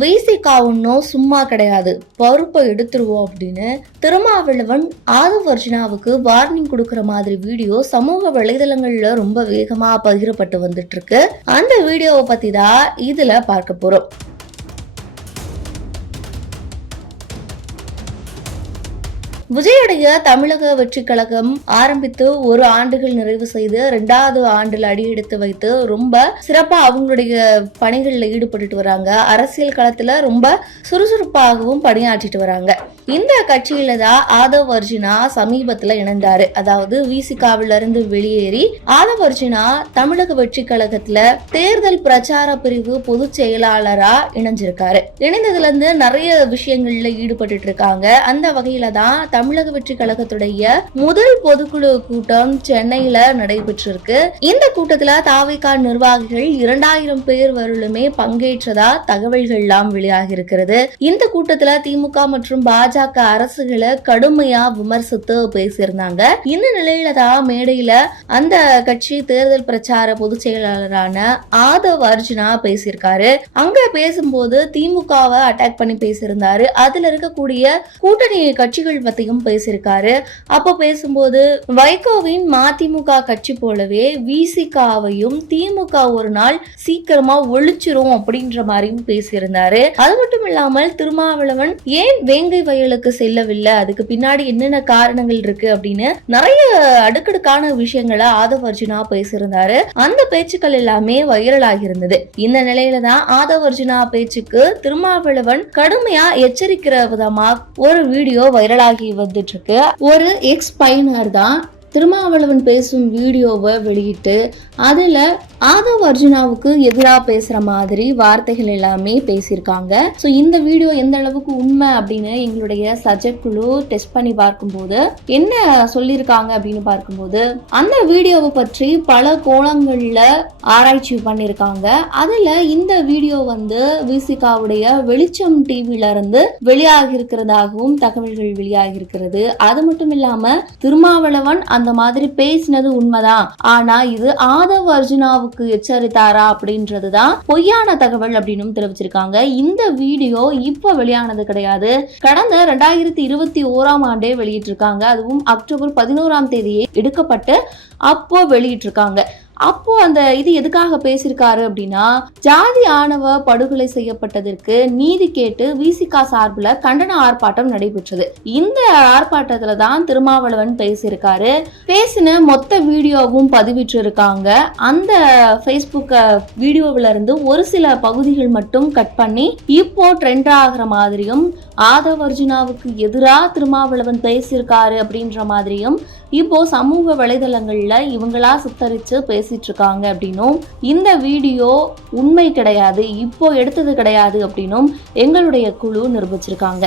விசிகா ஒன்னும் சும்மா கிடையாது, பொறுப்பை எடுத்துருவோம் அப்படின்னு திருமாவளவன் ஆதவ் அர்ஜுனாவுக்கு வார்னிங் கொடுக்கற மாதிரி வீடியோ சமூக வலைதளங்கள்ல ரொம்ப வேகமா பகிரப்பட்டு வந்துட்டு இருக்கு. அந்த வீடியோவை பத்தி தான் இதுல பார்க்க போறோம். விஜயுடைய தமிழக வெற்றி கழகம் ஆரம்பித்து 1 ஆண்டுகள் நிறைவு செய்து 2வது ஆண்டில் அடியெடுத்து வைத்து ரொம்ப சிறப்பா அவங்களுடைய பணிகளில் ஈடுபட்டு வராங்க. அரசியல் களத்துல ரொம்ப சுறுசுறுப்பாகவும் பணியாற்றிட்டு வராங்க. இந்த கட்சியில தான் ஆதவ் அர்ஜுனா சமீபத்துல இணைந்தாரு. அதாவது விசிகாவில இருந்து வெளியேறி ஆதவ் அர்ஜுனா தமிழக வெற்றி கழகத்துல தேர்தல் பிரச்சார பிரிவு பொதுச் செயலாளரா இணைஞ்சிருக்காரு. இணைந்ததுல இருந்து நிறைய விஷயங்கள்ல ஈடுபட்டு இருக்காங்க. அந்த வகையில தான் தமிழக வெற்றி கழகத்துடைய முதல் பொதுக்குழு கூட்டம் சென்னையில நடைபெற்றிருக்கு. இந்த கூட்டத்துல தாவேகா நிர்வாகிகள் 2000 பேர் வரலுமே பங்கேற்றதா தகவல்கள் எல்லாம் வெளியாகி இருக்கிறது. இந்த கூட்டத்துல திமுக மற்றும் பாஜக அரசுகளை கடுமையா விமர்சித்து பேசியிருந்தாங்க. இந்த நிலையில தான் மேடையில அந்த கட்சி தேர்தல் பிரச்சார பொதுச் செயலாளரான ஆதவ் அர்ஜுனா பேசியிருக்காரு. அங்க பேசும்போது திமுகவை அட்டாக் பண்ணி பேசியிருந்தாரு. அதுல இருக்கக்கூடிய கூட்டணி கட்சிகள் பத்தியும் பேசியிருக்காரு. அப்போ பேசும்போது வைகோவின் மதிமுக கட்சி போலவே விசிகாவையும் திமுக ஒரு நாள் சீக்கிரமா ஒழிச்சிரும் அப்படின்ற மாதிரியும் பேசியிருந்தாரு. அது மட்டும் இல்லாமல் திருமாவளவன் ஏன் வேங்கை வயலுக்கு செல்லவில்லை, அதுக்கு பின்னாடி என்னென்ன காரணங்கள் இருக்கு அப்படின்னு நிறைய அடுக்கடுக்கான விஷயங்களை ஆதவ் அர்ஜுனா பேசியிருந்தாரு. அந்த பேச்சுக்கள் எல்லாமே வைரல் ஆகியிருந்தது. இந்த நிலையில தான் ஆதவ் அர்ஜுனா பேச்சுக்கு திருமாவளவன் கடுமையா எச்சரிக்கிற விதமா ஒரு வீடியோ வைரலாகி வந்துட்டு இருக்கு. ஒரு எக்ஸ் பயனர் தான் திருமாவளவன் பேசும் வீடியோவை வெளியிட்டு அதுல ஆதவ் அர்ஜுனாவுக்கு எதிராக பேசுற மாதிரி வார்த்தைகள் எல்லாமே பேசியிருக்காங்க. ஸோ இந்த வீடியோ எந்த அளவுக்கு உண்மை அப்படின்னு எங்களுடைய சஜெக்ட் குழு டெஸ்ட் பண்ணி பார்க்கும்போது என்ன சொல்லியிருக்காங்க அப்படின்னு பார்க்கும்போது அந்த வீடியோவை பற்றி பல கோணங்கள்ல ஆராய்ச்சி பண்ணியிருக்காங்க. அதுல இந்த வீடியோ விசிகாவுடைய வெளிச்சம் டிவில இருந்து வெளியாகி இருக்கிறதாகவும் தகவல்கள் வெளியாகி இருக்கிறது. அது மட்டும் இல்லாம திருமாவளவன் அந்த மாதிரி பேசினது உண்மைதான், ஆனா இது ஆதவ் அர்ஜுனாவுக்கு எச்சரித்தாரா அப்படின்றதுதான் பொய்யான தகவல் அப்படின்னு தெரிவிச்சிருக்காங்க. இந்த வீடியோ இப்ப வெளியானது கிடையாது. கடந்த 2021 ஆண்டே வெளியிட்டிருக்காங்க. அதுவும் அக்டோபர் 11ஆம் தேதியே எடுக்கப்பட்டு அப்போ வெளியிட்டிருக்காங்க. அப்போ அந்த இது எதுக்காக பேசியிருக்காரு அப்படின்னா, ஜாதி ஆணவ படுகொலை செய்யப்பட்டதற்கு நீதி கேட்டு விசிகா சார்பில் கண்டன ஆர்ப்பாட்டம் நடைபெற்றது. இந்த ஆர்ப்பாட்டத்துல தான் திருமாவளவன் பேசியிருக்காரு. பேசின மொத்த வீடியோவும் பதிவிட்டு இருக்காங்க. அந்த ஃபேஸ்புக் வீடியோவில இருந்து ஒரு சில பகுதிகள் மட்டும் கட் பண்ணி இப்போ ட்ரெண்ட் ஆகிற மாதிரியும் ஆதவ் அர்ஜுனாவுக்கு எதிராக திருமாவளவன் பேசியிருக்காரு அப்படின்ற மாதிரியும் இப்போ சமூக வலைதளங்கள்ல இவங்களா சித்தரிச்சு பேசிட்டு இருக்காங்க அப்படின்னும், இந்த வீடியோ உண்மை கிடையாது, இப்போ எடுத்தது கிடையாது அப்படின்னும் எங்களுடைய குழு நிரூபிச்சிருக்காங்க.